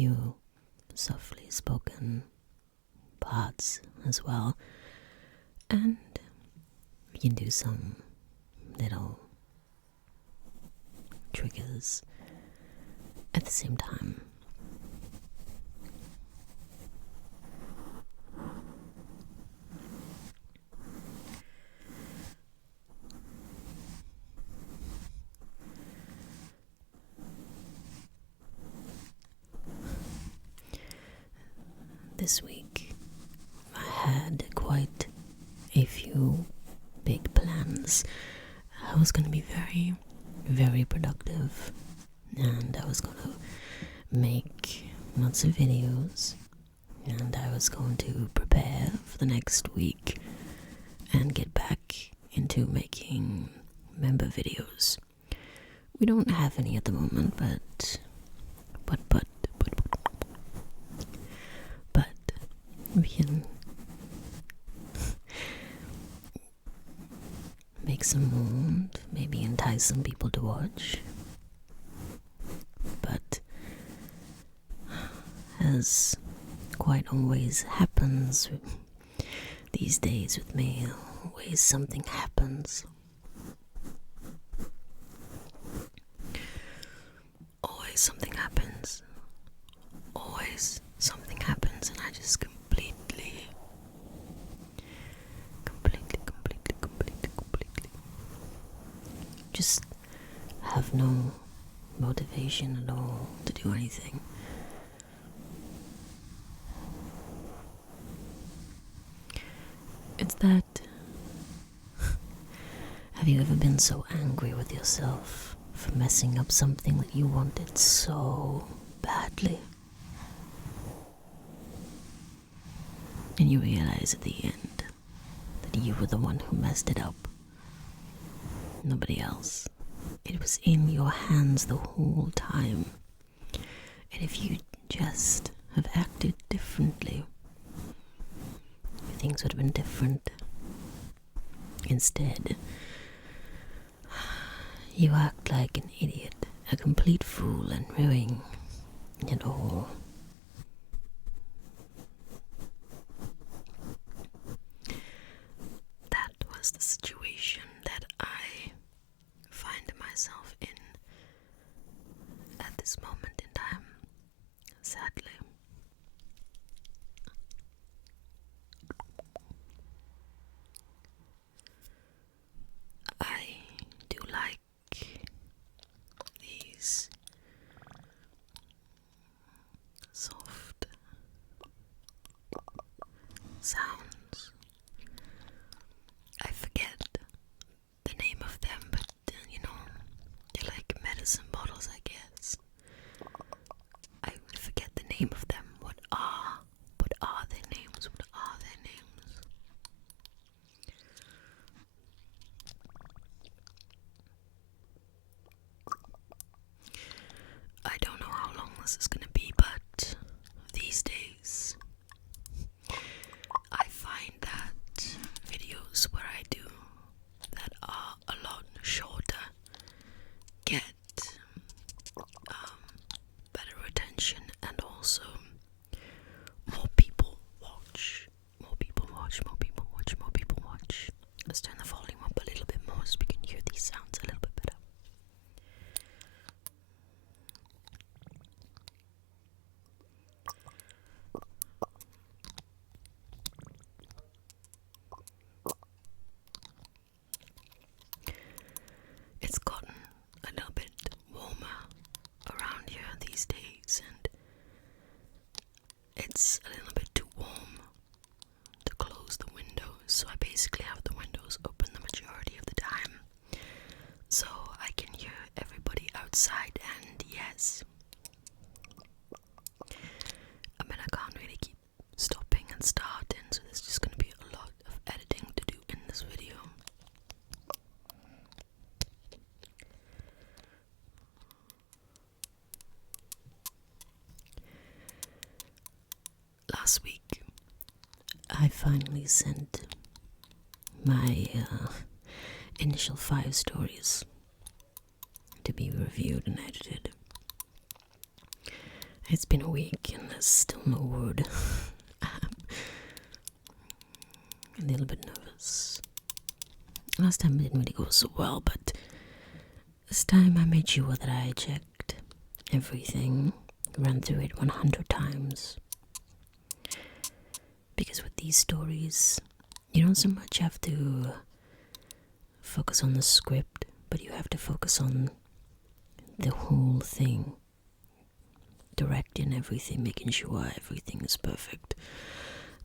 few softly spoken parts as well, and we can do some little triggers at the same time. This week I had quite a few big plans. I was going to be very, very productive, and I was going to make lots of videos, and I was going to prepare for the next week and get back into making member videos. We don't have any at the moment, but we can make some more, maybe entice some people to watch. But as quite always happens these days with me, always something happens. Always something happens. Always something happens, and I just completely just have no motivation at all to do anything. It's that, have you ever been so angry with yourself for messing up something that you wanted so badly? And you realize at the end that you were the one who messed it up. Nobody else. It was in your hands the whole time. And if you just have acted differently, things would have been different. Instead, you act like an idiot, a complete fool, and ruining it all. That was the situation that I find myself in at this moment in time, sadly. I do like these soft sounds. I forget the name of them, but they're like medicine bottles, I guess. I forget the name of them. What are their names? What are their names? I don't know how long this is gonna be, but these days I find that videos where I do that are a lot shorter get better retention, and also more people watch. Let's turn the volume up a little bit more so we can hear these sounds a little bit better. It's gotten a little bit warmer around here these days, and it's a little bit too warm to close the windows, so I basically have the windows open the majority of the time, so I can hear everybody outside. And yes, I mean, I can't really keep stopping and starting, so there's just going to be a lot of editing to do in this video. Last week, I finally sent my initial 5 stories to be reviewed and edited. It's been a week and there's still no word. I'm a little bit nervous. Last time it didn't really go so well, but this time I made sure that I checked everything, ran through it 100 times. Because with these stories, you don't so much have to focus on the script, but you have to focus on the whole thing. Directing everything, making sure everything is perfect.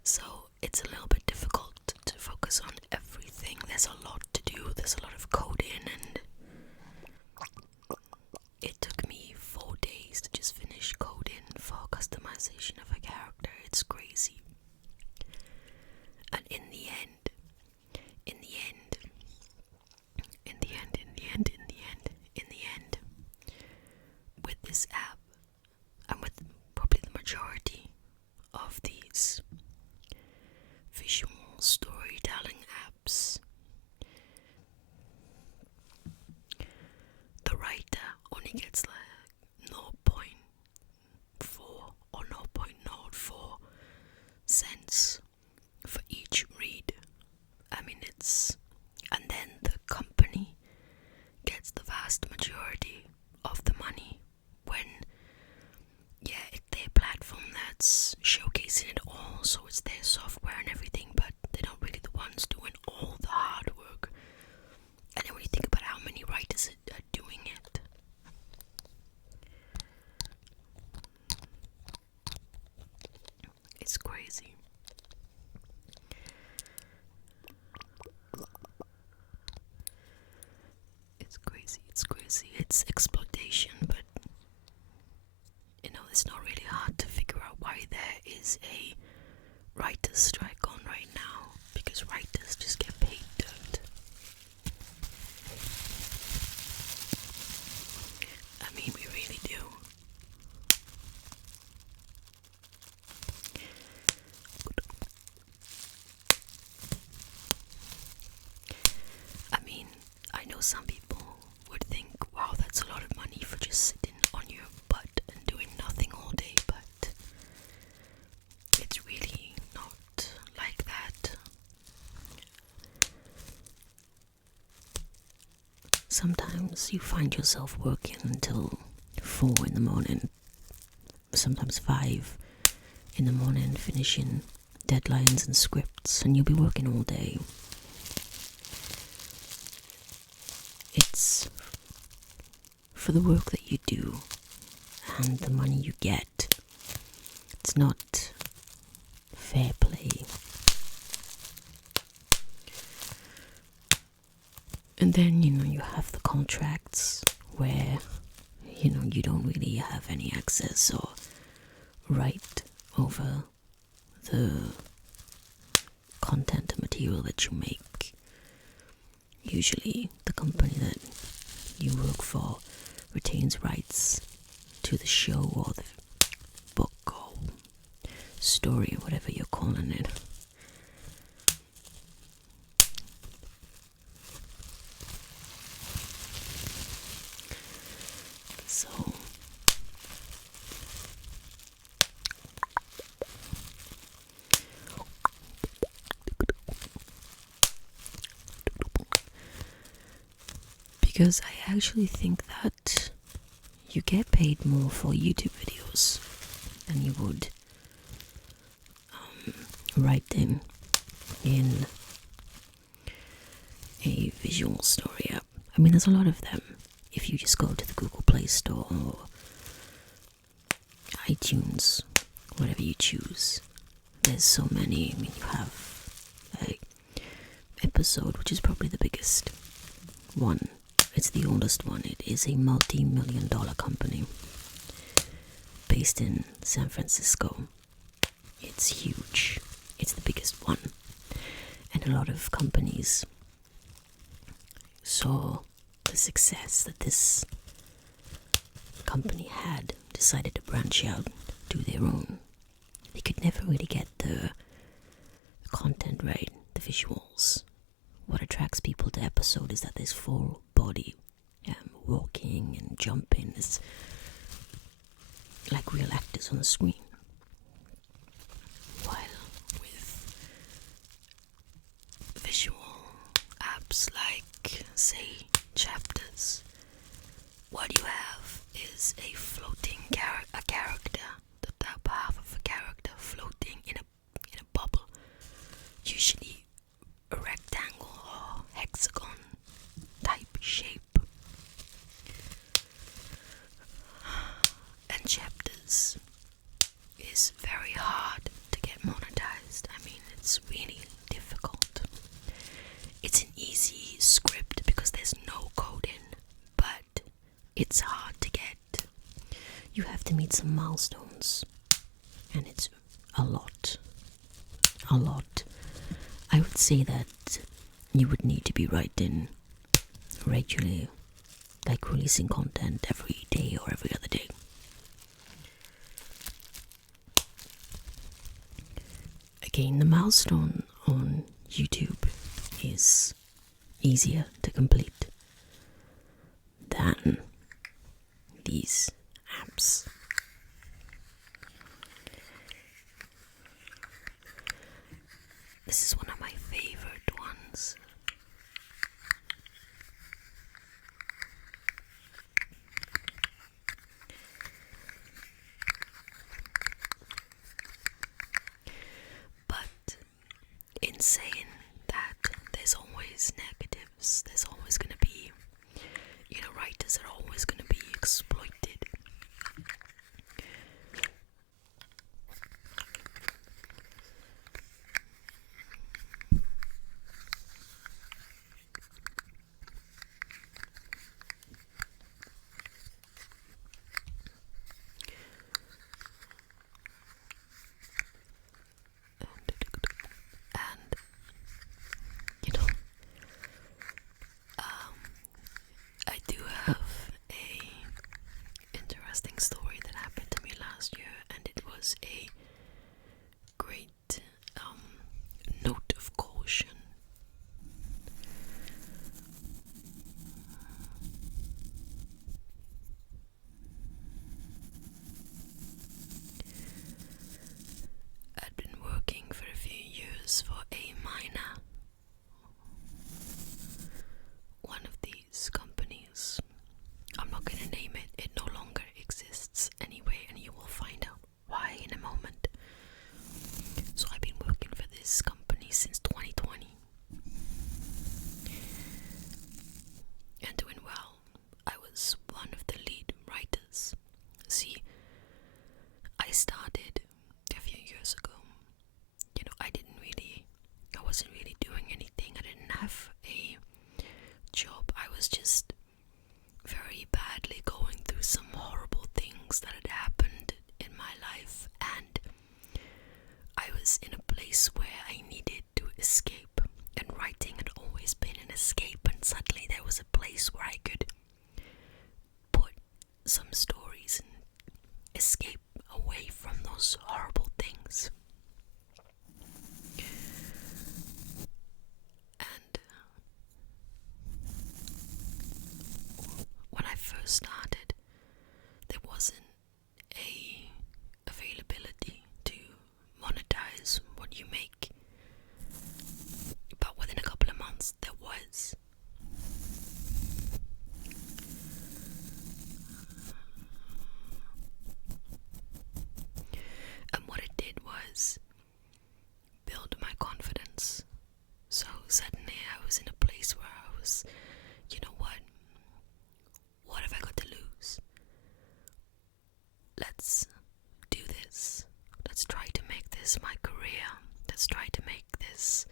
So it's a little bit difficult to focus on everything. There's a lot to do, there's a lot of coding, and it took me 4 days to just finish coding for customization of a character. It's crazy. And in the end, with this app, and with probably the majority of these visual storytelling apps, the writer only gets like 0.4 or 0.04 cents for each read. I mean, and then the company gets the vast majority of the money when, it's their platform that's showcasing it all, so it's their software and everything, but they're not really the ones doing all the hard work. And then when you think about how many writers are doing it, it's crazy. It's crazy. It's exploitation, but it's not really hard to figure out why there is a writer's strike on right now, because writers just get paid dirt. I mean, we really do. I mean, I know some people would think, wow, that's a lot of money for just sitting on your butt and doing nothing all day, but it's really not like that. Sometimes you find yourself working until 4 in the morning, sometimes 5 in the morning, finishing deadlines and scripts, and you'll be working all day. It's for the work that you do and the money you get. It's not fair play. And then, you have the contracts where, you don't really have any access or right over the content and material that you make. Usually the company that you work for retains rights to the show or the book or story, whatever you're calling it. So because I actually think that you get paid more for YouTube videos than you would writing in a visual story app. I mean, there's a lot of them. If you just go to the Google Play Store or iTunes, whatever you choose, there's so many. I mean, you have like Episode, which is probably the biggest one. It's the oldest one. It is a multi-million-dollar company based in San Francisco. It's huge. It's the biggest one. And a lot of companies saw the success that this company had, decided to branch out, do their own. They could never really get the content right, the visuals. What attracts people to Episode is that there's full body walking and jumping. like real actors on the screen. While with visual apps like, say, Chapters, what you have is a floating character, the top half of a character floating in a bubble, usually a rectangle or hexagon type shape. And Chapters is very hard to get monetized. I mean, it's really difficult. It's an easy script because there's no code in, but it's hard to get. You have to meet some milestones, and it's a lot. A lot. I would say that you would need to be writing regularly, like releasing content every day or every other day. Again, the milestone on YouTube is easier to complete than these apps. This is one of my favorite ones. But in saying that, there's always negatives. There's always going to be, writers are always going to be exploited. I do have a interesting story that happened to me last year, and it was a great note of caution. I'd been working for a few years for a miner. One of these companies, I'm not going to name it, it no longer exists anyway, and you will find out why in a moment. So I've been working for this company since 2020 and doing well. I was one of the lead writers. See, I started a few years ago. I wasn't really doing anything. I didn't have a job. I was just very badly going through some horrible things that had happened in my life, and I was in a place where I needed to escape, and writing had always been an escape, and suddenly there was a place where I could put some stories and escape away from those horrible things. And when I first started, there wasn't a availability to monetize what you make, but within a couple of months there was. And what it did was build my confidence. So suddenly I was in a place where I was, what have I got to lose? Let's do this. Let's try to make this my career. Let's try to make this,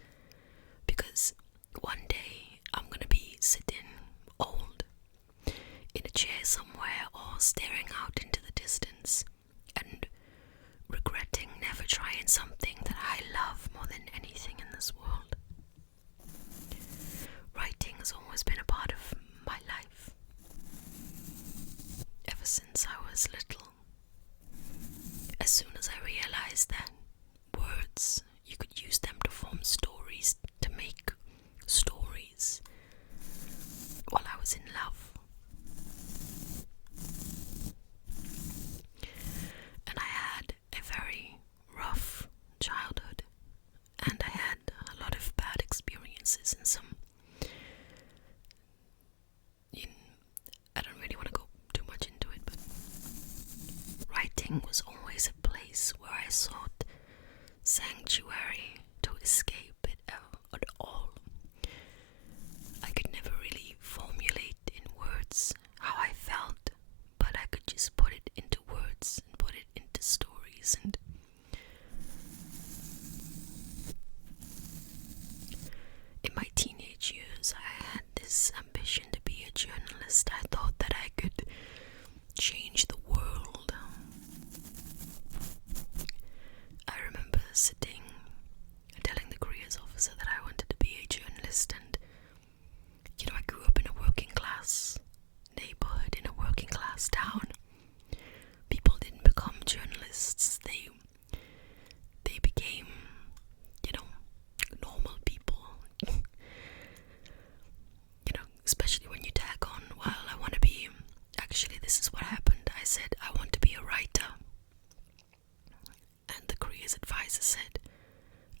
because one day I'm gonna be sitting old in a chair somewhere or staring out into the distance and regretting never trying something that I love more than anything in this world. Writing has always been a part of my life ever since I was little. As soon as I realized that words, you could use them to form stories, to make stories, while I was in love. writing was always a place where I sought sanctuary to escape it at all. I could never really formulate in words how I felt, but I could just put it into words and put it into stories. And in my teenage years, I had this ambition to be a journalist. I thought that I could change the world. I remember sitting and telling the careers officer that I wanted to be a journalist, and I grew up in a working class neighborhood, in a working class town. People didn't become journalists, they became, normal people. Especially when you tag on, well, I want to be, actually this is what happened. I said, I want to be a writer. And the careers advisor said,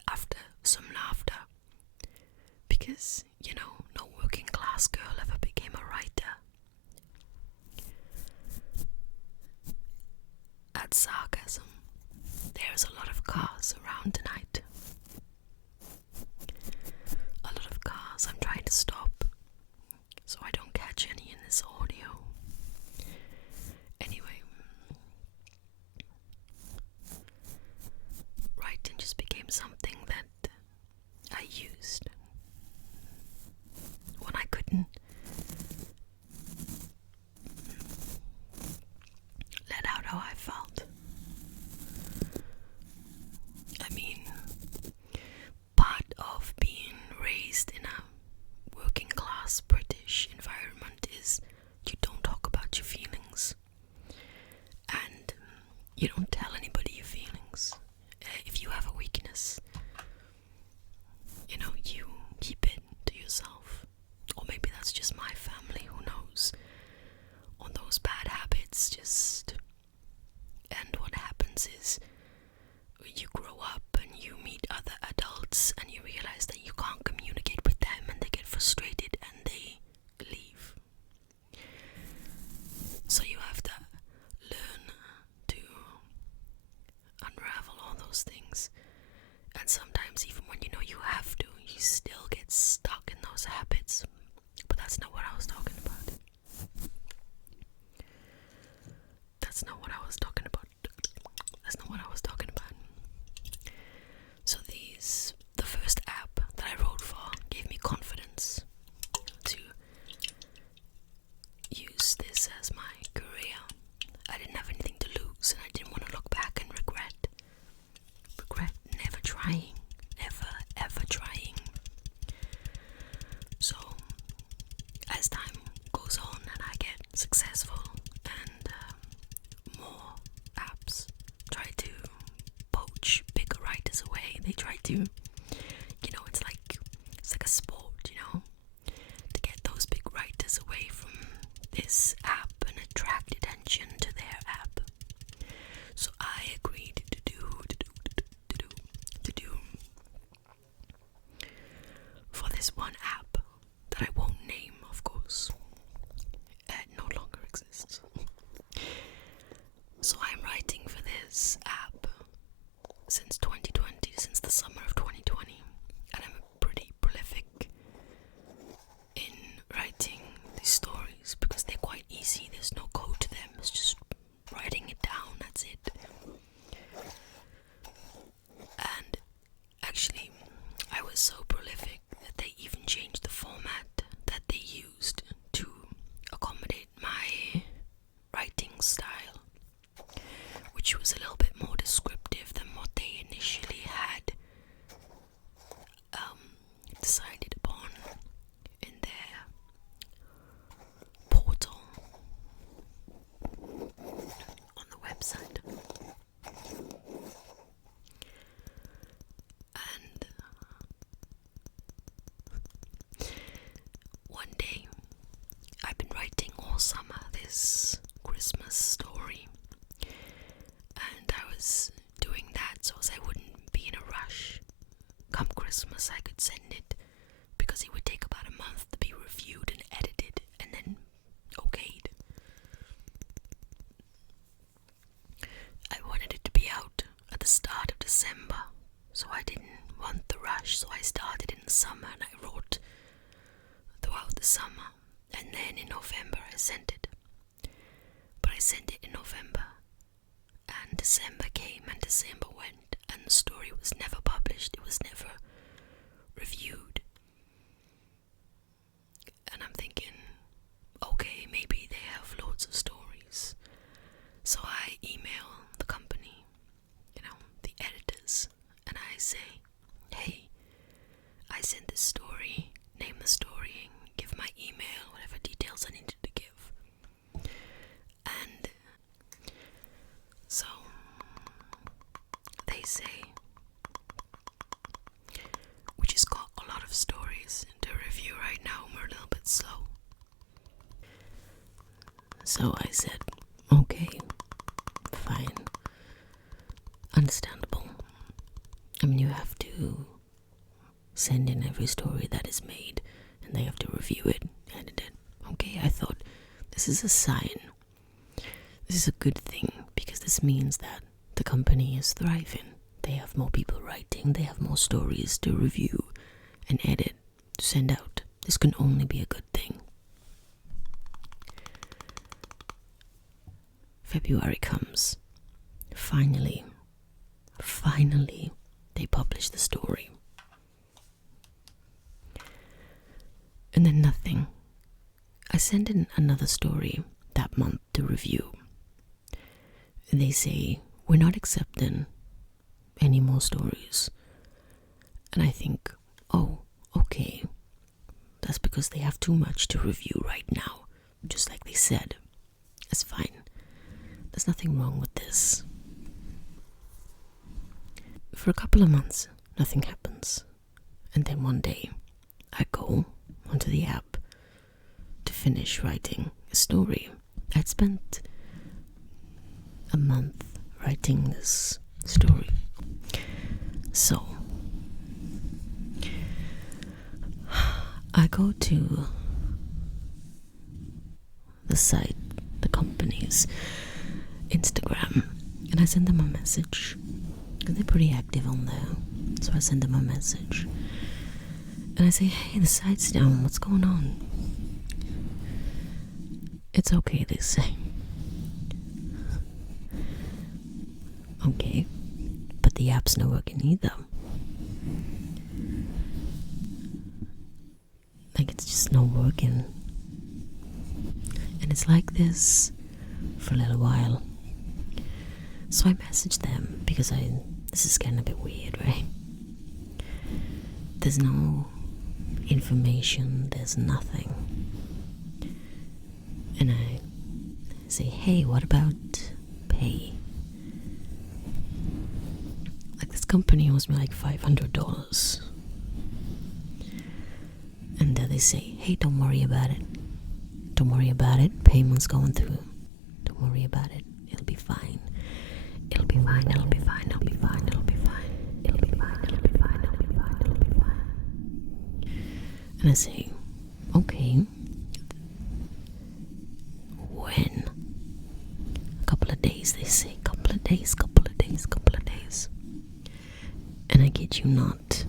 after some laughter, because, no working class girl ever became a writer. At sarcasm, there's a lot of cars around tonight. A lot of cars. I'm trying to stop so I don't catch any in this audio. Anyway, writing just became something that I used when I couldn't let out how I felt. I mean, part of being raised in a working class British environment is you don't talk about your feelings, and you don't tell anybody your feelings. If you have a weakness, you keep it to yourself. Or maybe that's just my family, who knows? On those bad habits, and what happens is, you grow up and you meet other adults and you realize that you can't communicate with them, and they get frustrated and they leave. So you have to learn to unravel all those things. And sometimes even when you know you have to, you still get stuck in those habits. But that's not what I was talking about. That's not what I was talking about. That's not what I was talking about. So the first app that I wrote for gave me confidence to use this as my career. I didn't have anything to lose, and I didn't want to look back and regret never trying, never ever trying. So as time goes on and I get successful and more apps try to poach bigger writers away, they try to, it's like a sport, to get those big writers away from this app and attract attention to their app. So I agreed to do for this one app that I won't name, of course. It no longer exists. So I'm writing for this app since 2020, since the summer of 2020, and I'm pretty prolific in writing these stories because they're quite easy. There's no code to them. It's just writing it down. That's it. And actually, I was so prolific that they even changed the format that they used to accommodate my writing style, which was a little bit more descriptive than what they initially had decided upon in their portal on the website. And one day, I've been writing all summer this Christmas story, and I was doing that so as I wouldn't be in a rush. Come Christmas, I could send it, because it would take about a month to be reviewed and edited and then okayed. publish. So I started in the summer and I wrote throughout the summer, and then in November I sent it. But I sent it in November, and December came and December went, and the story was never published. It was never reviewed. And I'm thinking, okay, maybe they have loads of stories. So I email the company, the editors, and I say, hey, I sent this story, name the story, give my email, whatever details I needed to give. And so they say, we just got a lot of stories to review right now, we're a little bit slow. So I said, okay, fine, understandable. I mean, you have to send in every story that is made, and they have to review it, edit it. Okay, I thought, this is a sign. This is a good thing, because this means that the company is thriving. They have more people writing, they have more stories to review and edit, to send out. This can only be a good thing. February comes. Finally, they publish the story. And then nothing. I send in another story that month to review. And they say, we're not accepting any more stories. And I think, oh, okay. That's because they have too much to review right now. Just like they said. It's fine. There's nothing wrong with this. For a couple of months, nothing happens. And then one day, I go onto the app to finish writing a story. I'd spent a month writing this story. So, I go to the site, the company's Instagram, and I send them a message. Because they're pretty active on there. So I send them a message. And I say, hey, the site's down. What's going on? It's okay, they say. Okay. But the app's not working either. Like, it's just not working. And it's like this for a little while. So I messaged them because this is getting a bit weird, right? There's no information, there's nothing. And I say, hey, what about pay? Like, this company owes me like $500. And they say, hey, don't worry about it. Don't worry about it. Payment's going through. Don't worry about it. It'll be fine. It'll be fine, it'll be fine, it'll be fine, it'll be fine. It'll be fine, it'll be fine, it'll be fine, it'll be fine. And I say, okay. When? A couple of days, they say. Couple of days. And I kid you not,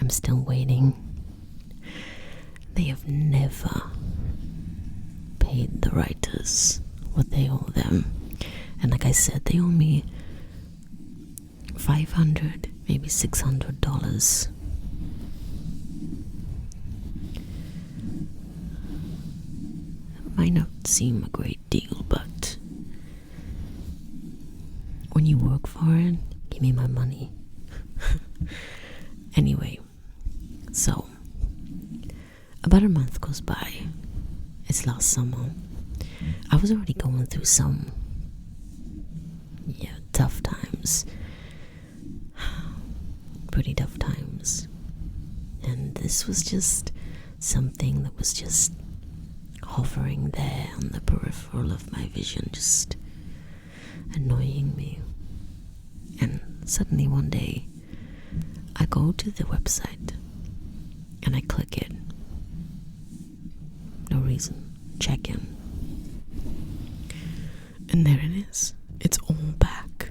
I'm still waiting. They have never paid the writers what they owe them. And like I said, they owe me $500, maybe $600. It might not seem a great deal, but when you work for it, give me my money. Anyway, so about a month goes by. It's last summer. I was already going through some tough times. Pretty tough times. And this was just something that was just hovering there on the peripheral of my vision, just annoying me. And suddenly one day, I go to the website and I click it. No reason. Check in. And there it is. It's all back.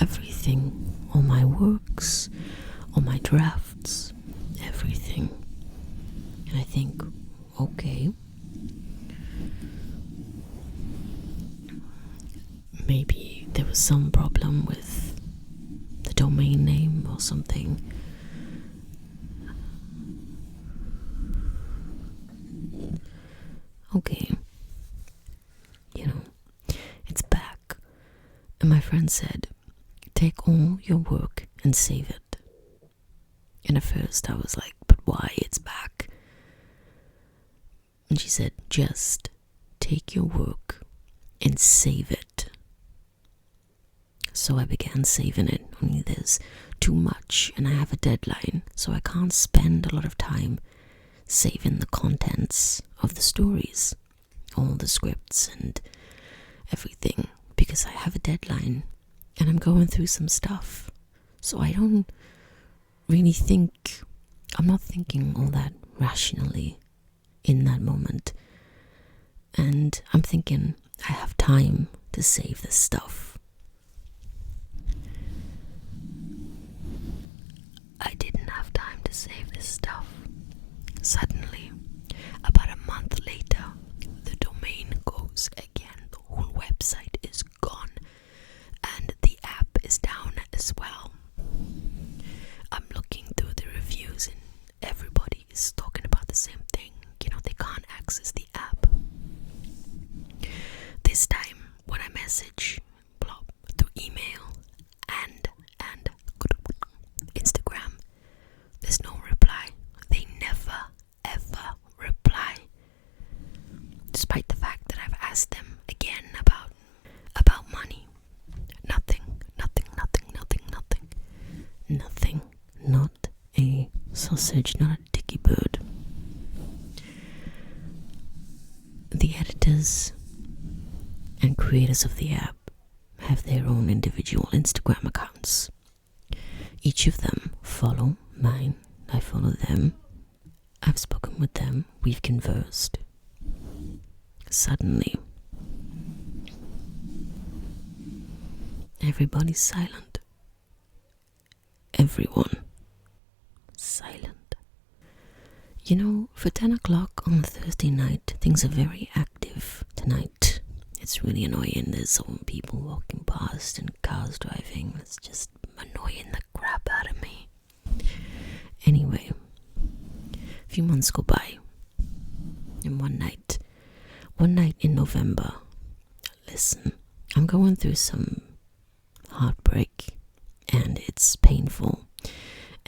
Everything. All my works. All my drafts. I think, okay, maybe there was some problem with the domain name or something. Okay, it's back. And my friend said, take all your work and save it. And at first I was like, but why? It's back. And she said, just take your work and save it. So I began saving it, only there's too much and I have a deadline, so I can't spend a lot of time saving the contents of the stories, all the scripts and everything, because I have a deadline and I'm going through some stuff. So I don't really think, I'm not thinking all that rationally in that moment. And I'm thinking, I have time to save this stuff. I didn't have time to save this stuff. Suddenly, about a month later, the domain goes again. The whole website is gone. And the app is down as well. I'm looking through the reviews and everybody is talking about the same thing. They can't access the app. This time, when I message through email and Instagram, there's no reply. They never ever reply, despite the fact that I've asked them again about money. Nothing. Not a sausage, not a dicky bird. The editors and creators of the app have their own individual Instagram accounts. Each of them follow mine. I follow them. I've spoken with them. We've conversed. Suddenly, everybody's silent. Everyone silent. For 10 o'clock on a Thursday night, things are very active tonight. It's really annoying. There's some people walking past and cars driving. It's just annoying the crap out of me. Anyway, a few months go by. And one night in November, listen, I'm going through some heartbreak and it's painful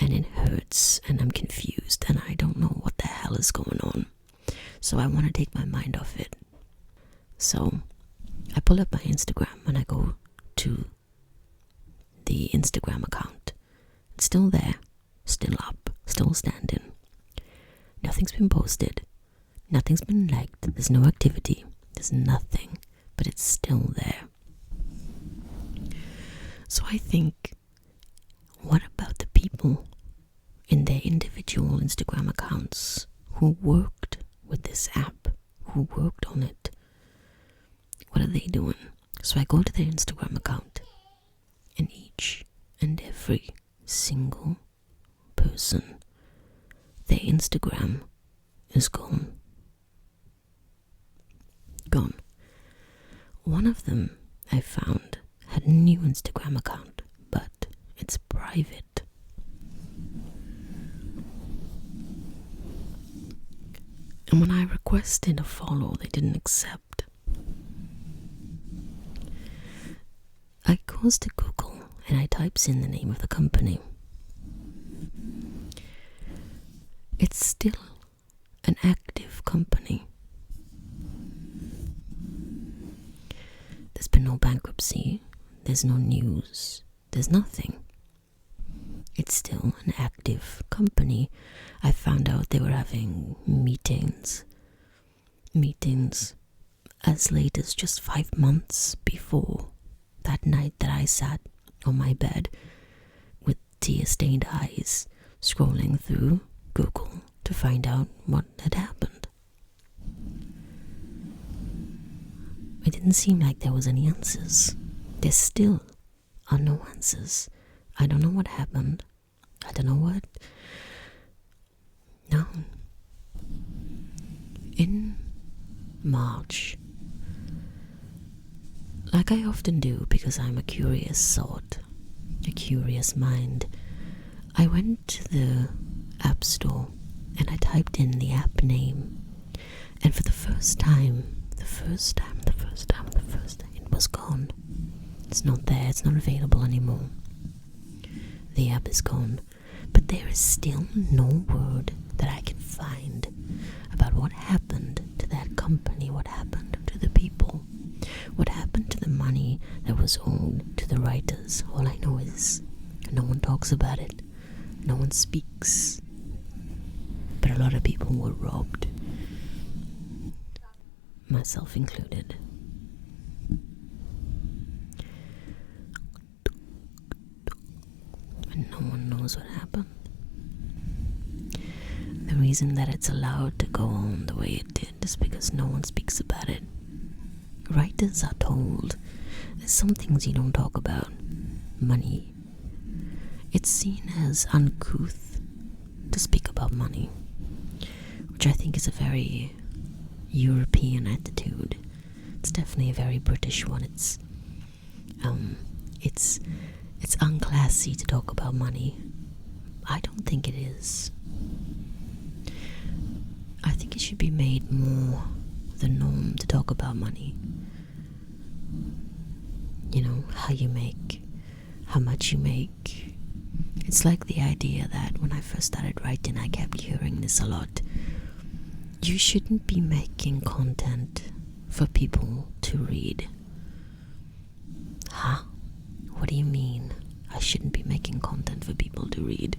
and it hurts and I'm confused and I don't know what the hell is going on. So I want to take my mind off it. So I pull up my Instagram and I go to the Instagram account. It's still there, still up, still standing. Nothing's been posted. Nothing's been liked. There's no activity. There's nothing. But it's still there. So I think, what about the people in their individual Instagram accounts who worked with this app, who worked on it? What are they doing? So I go to their Instagram account, and each and every single person, their Instagram is gone. Gone. One of them I found had a new Instagram account, but it's private. And when I requested a follow, they didn't accept. I goes to Google and I types in the name of the company. It's still an active company. There's been no bankruptcy. There's no news. There's nothing. It's still an active company. I found out they were having meetings as late as just 5 months before that night that I sat on my bed with tear-stained eyes scrolling through Google to find out what had happened. It didn't seem like there was any answers. There still are no answers. I don't know what happened. I don't know what. No. in March, like I often do because I'm a curious sort, a curious mind, I went to the App Store and I typed in the app name, and for the first time, it was gone. It's not there, it's not available anymore. The app is gone, but there is still no word that I can find about what happened to that company, what happened to the people, what happened to the money that was owed to the writers. All I know is no one talks about it, no one speaks, but a lot of people were robbed, myself included. And no one knows what happened. The reason that it's allowed to go on the way it did is because no one speaks about it. Writers are told there's some things you don't talk about. Money. It's seen as uncouth to speak about money, which I think is a very European attitude. It's definitely a very British one. It's unclassy to talk about money. I don't think it is. I think it should be made more the norm to talk about money. You know, how you make, how much you make. It's like the idea that when I first started writing, I kept hearing this a lot. You shouldn't be making content for people to read. Huh? What do you mean? I shouldn't be making content for people to read?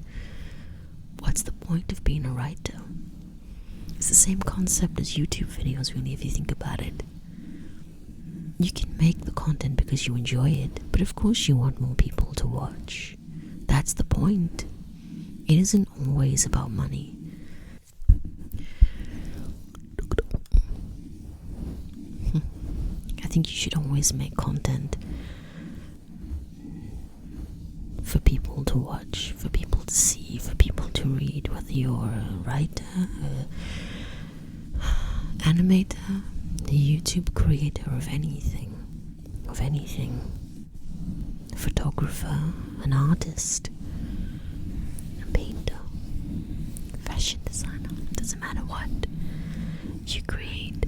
What's the point of being a writer? It's the same concept as YouTube videos, really, if you think about it. You can make the content because you enjoy it, but of course you want more people to watch. That's the point. It isn't always about money. I think you should always make content for people to watch, for people to see, for people to read, whether you're a writer, animator, a YouTube creator of anything, a photographer, an artist, a painter, fashion designer, doesn't matter what. You create